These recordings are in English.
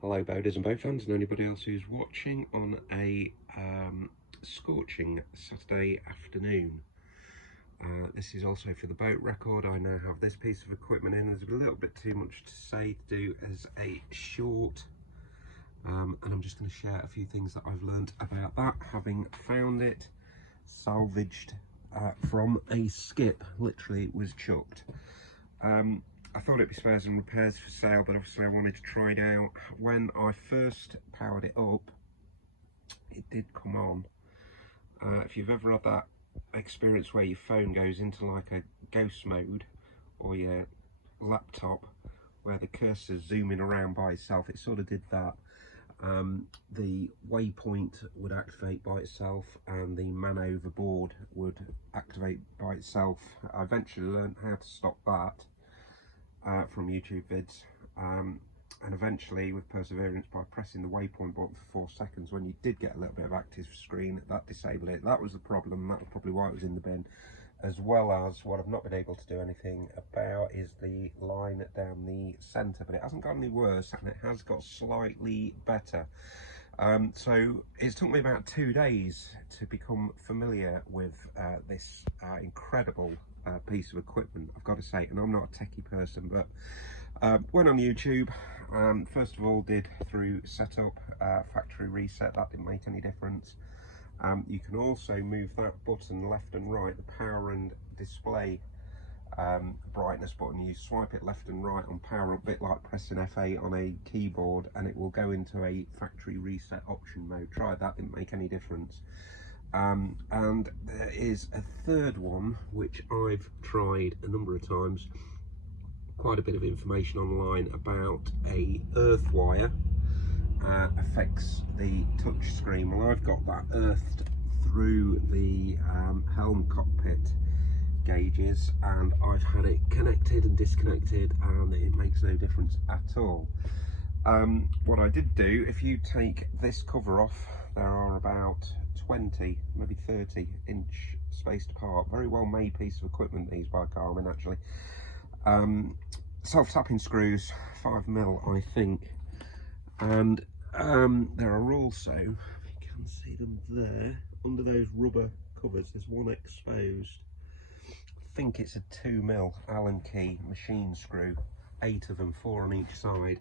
Hello boaters and boat fans and anybody else who's watching on a scorching Saturday afternoon. This is also for the boat record. I now have this piece of equipment in. There's a little bit too much to say to do as a short, and I'm just going to share a few things that I've learnt about that, having found it salvaged from a skip. Literally it was chucked. I thought it'd be spares and repairs for sale, but obviously I wanted to try it out. When I first powered it up, it did come on. If you've ever had that experience where your phone goes into like a ghost mode, or your laptop where the cursor's zooming around by itself, it sort of did that. The waypoint would activate by itself and the man overboard would activate by itself. I eventually learned how to stop that from YouTube vids, and eventually with perseverance by pressing the waypoint button for 4 seconds, when you did get a little bit of active screen, that disabled it. That was the problem. That was probably why it was in the bin. As well as what I've not been able to do anything about is the line down the centre, but it hasn't got any worse and it has got slightly better. So it's took me about 2 days to become familiar with this incredible piece of equipment, I've got to say. And I'm not a techie person, but went on YouTube, first of all did through setup, factory reset. That didn't make any difference. You can also move that button left and right, the power and display brightness button. You swipe it left and right on power, a bit like pressing F8 on a keyboard, and it will go into a factory reset option mode. Tried that, didn't make any difference. And there is a third one which I've tried a number of times. Quite a bit of information online about a earth wire affects the touch screen. Well, I've got that earthed through the helm cockpit gauges, and I've had it connected and disconnected and it makes no difference at all. What I did do, if you take this cover off, there are about 20, maybe 30 inch spaced apart. Very well made piece of equipment, these, by Garmin, actually. Self-tapping screws, 5mm I think, and there are also, if you can see them there, under those rubber covers, there's one exposed. I think it's a 2mm Allen key machine screw, 8 of them, 4 on each side.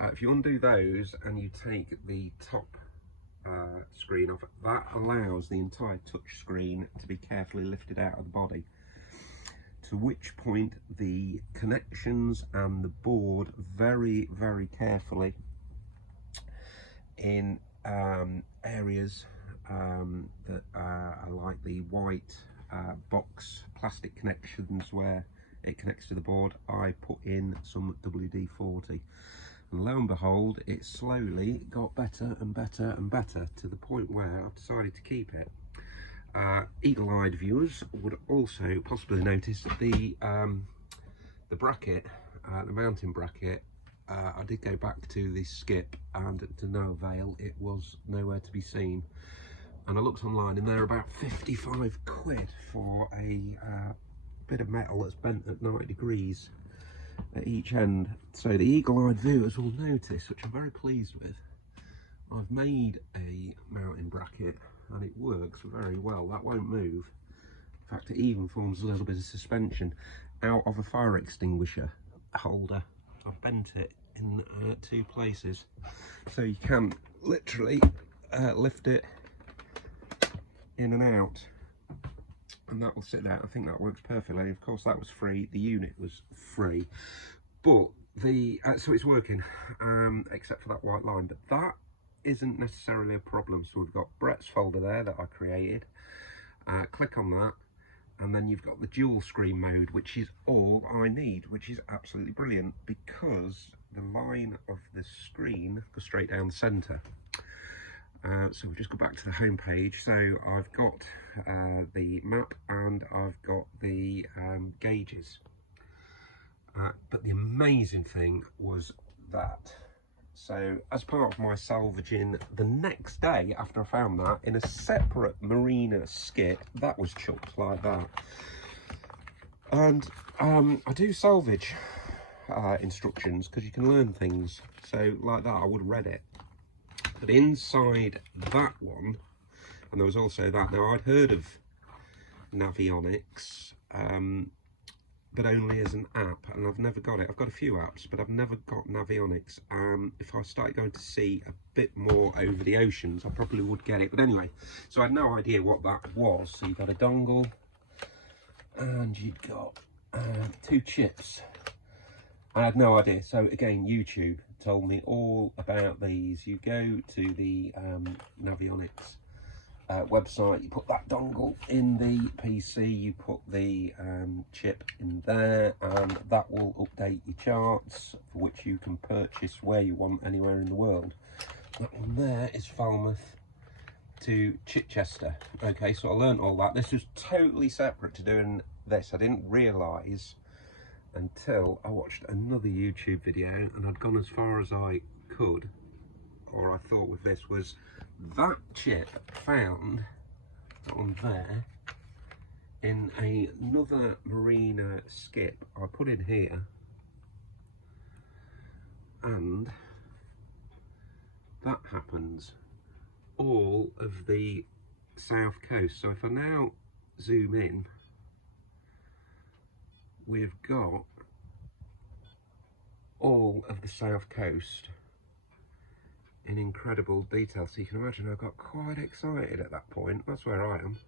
If you undo those and you take the top screen off, that allows the entire touch screen to be carefully lifted out of the body, to which point the connections and the board very, very carefully in areas that are like the white box plastic connections where it connects to the board. I put in some WD-40, and lo and behold, it slowly got better and better and better, to the point where I've decided to keep it. Eagle-eyed viewers would also possibly notice that the bracket, the mounting bracket, I did go back to the skip, and to no avail. It was nowhere to be seen. And I looked online and they're about 55 quid for a bit of metal that's bent at 90 degrees at each end. So the eagle-eyed viewers will notice, which I'm very pleased with, I've made a mounting bracket and it works very well. That won't move. In fact, it even forms a little bit of suspension out of a fire extinguisher holder. I've bent it in 2 places, so you can literally lift it in and out, and that will sit there. I think that works perfectly. Of course, that was free. The unit was free, but the so it's working, except for that white line. But that isn't necessarily a problem. So we've got Brett's folder there that I created. Click on that, and then you've got the dual screen mode, which is all I need, which is absolutely brilliant, because the line of the screen goes straight down the centre. So we'll just go back to the home page. So I've got the map and I've got the gauges. But the amazing thing was that, so as part of my salvaging, the next day after I found that, in a separate marina skip, that was chucked like that. And I do salvage instructions, because you can learn things. So like that, I would have read it. But inside that one, and there was also that. Now I'd heard of Navionics, but only as an app, and I've never got it. I've got a few apps, but I've never got Navionics. If I start going to sea a bit more over the oceans, I probably would get it. But anyway, so I had no idea what that was. So you got a dongle, and you've got 2 chips. I had no idea. So again, YouTube told me all about these. You go to the Navionics website, you put that dongle in the PC, you put the chip in there, and that will update your charts, for which you can purchase where you want anywhere in the world. That one there is Falmouth to Chichester. Okay, so I learned all that. This was totally separate to doing this. I didn't realise until I watched another YouTube video, and I'd gone as far as I could, or I thought with this, was that chip found on there in another marina skip I put in here, and that happens all of the south coast. So if I now zoom in, we've got all of the south coast in incredible detail. So you can imagine I got quite excited at that point. That's where I am.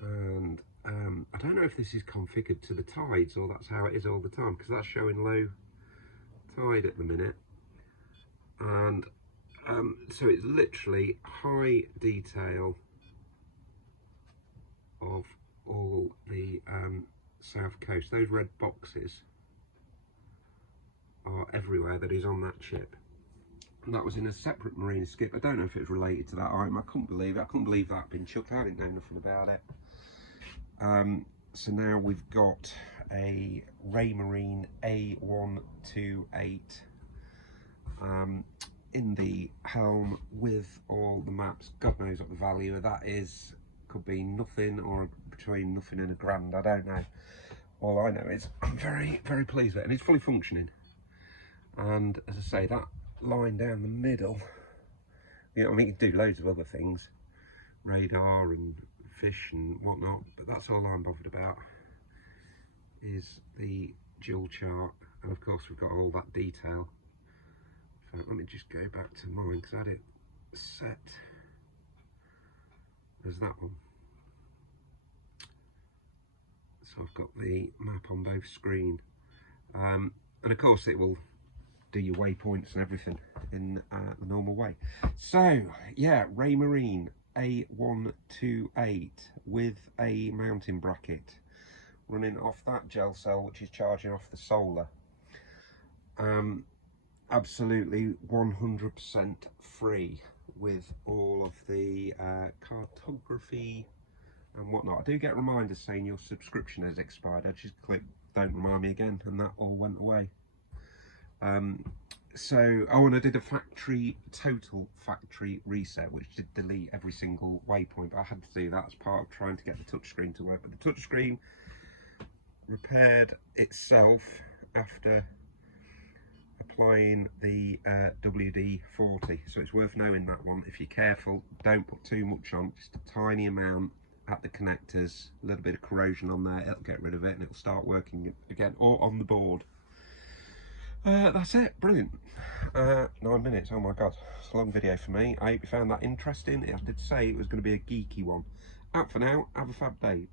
And I don't know if this is configured to the tides or that's how it is all the time, because that's showing low tide at the minute. And so it's literally high detail of all the south coast. Those red boxes are everywhere that is on that chip. And that was in a separate marine skip. I don't know if it was related to that item. I couldn't believe it. I couldn't believe that had been chucked. I didn't know nothing about it. So now we've got a Raymarine A128 in the helm with all the maps. God knows what the value of that is. Could be nothing, or between nothing and £1,000. I don't know. All I know is I'm very, very pleased with it, and it's fully functioning. And as I say, that line down the middle, you know, I mean, you can do loads of other things, radar and fish and whatnot, but that's all I'm bothered about, is the dual chart. And of course we've got all that detail. So let me just go back to mine, because I had it set as that one. So I've got the map on both screen, and of course it will do your waypoints and everything in the normal way. So yeah, Raymarine A128 with a mounting bracket running off that gel cell, which is charging off the solar. Absolutely 100% free, with all of the cartography and whatnot. I do get reminders saying your subscription has expired. I just click don't remind me again, and that all went away. So, oh, and I did a total factory reset, which did delete every single waypoint. I had to do that as part of trying to get the touchscreen to work. But the touchscreen repaired itself after applying the WD-40. So it's worth knowing that one. If you're careful, don't put too much on, just a tiny amount at the connectors, a little bit of corrosion on there, it'll get rid of it and it'll start working again, or on the board. That's it, brilliant. 9 minutes, oh my god, it's a long video for me. I hope you found that interesting. I did say it was going to be a geeky one. Out for now, have a fab day.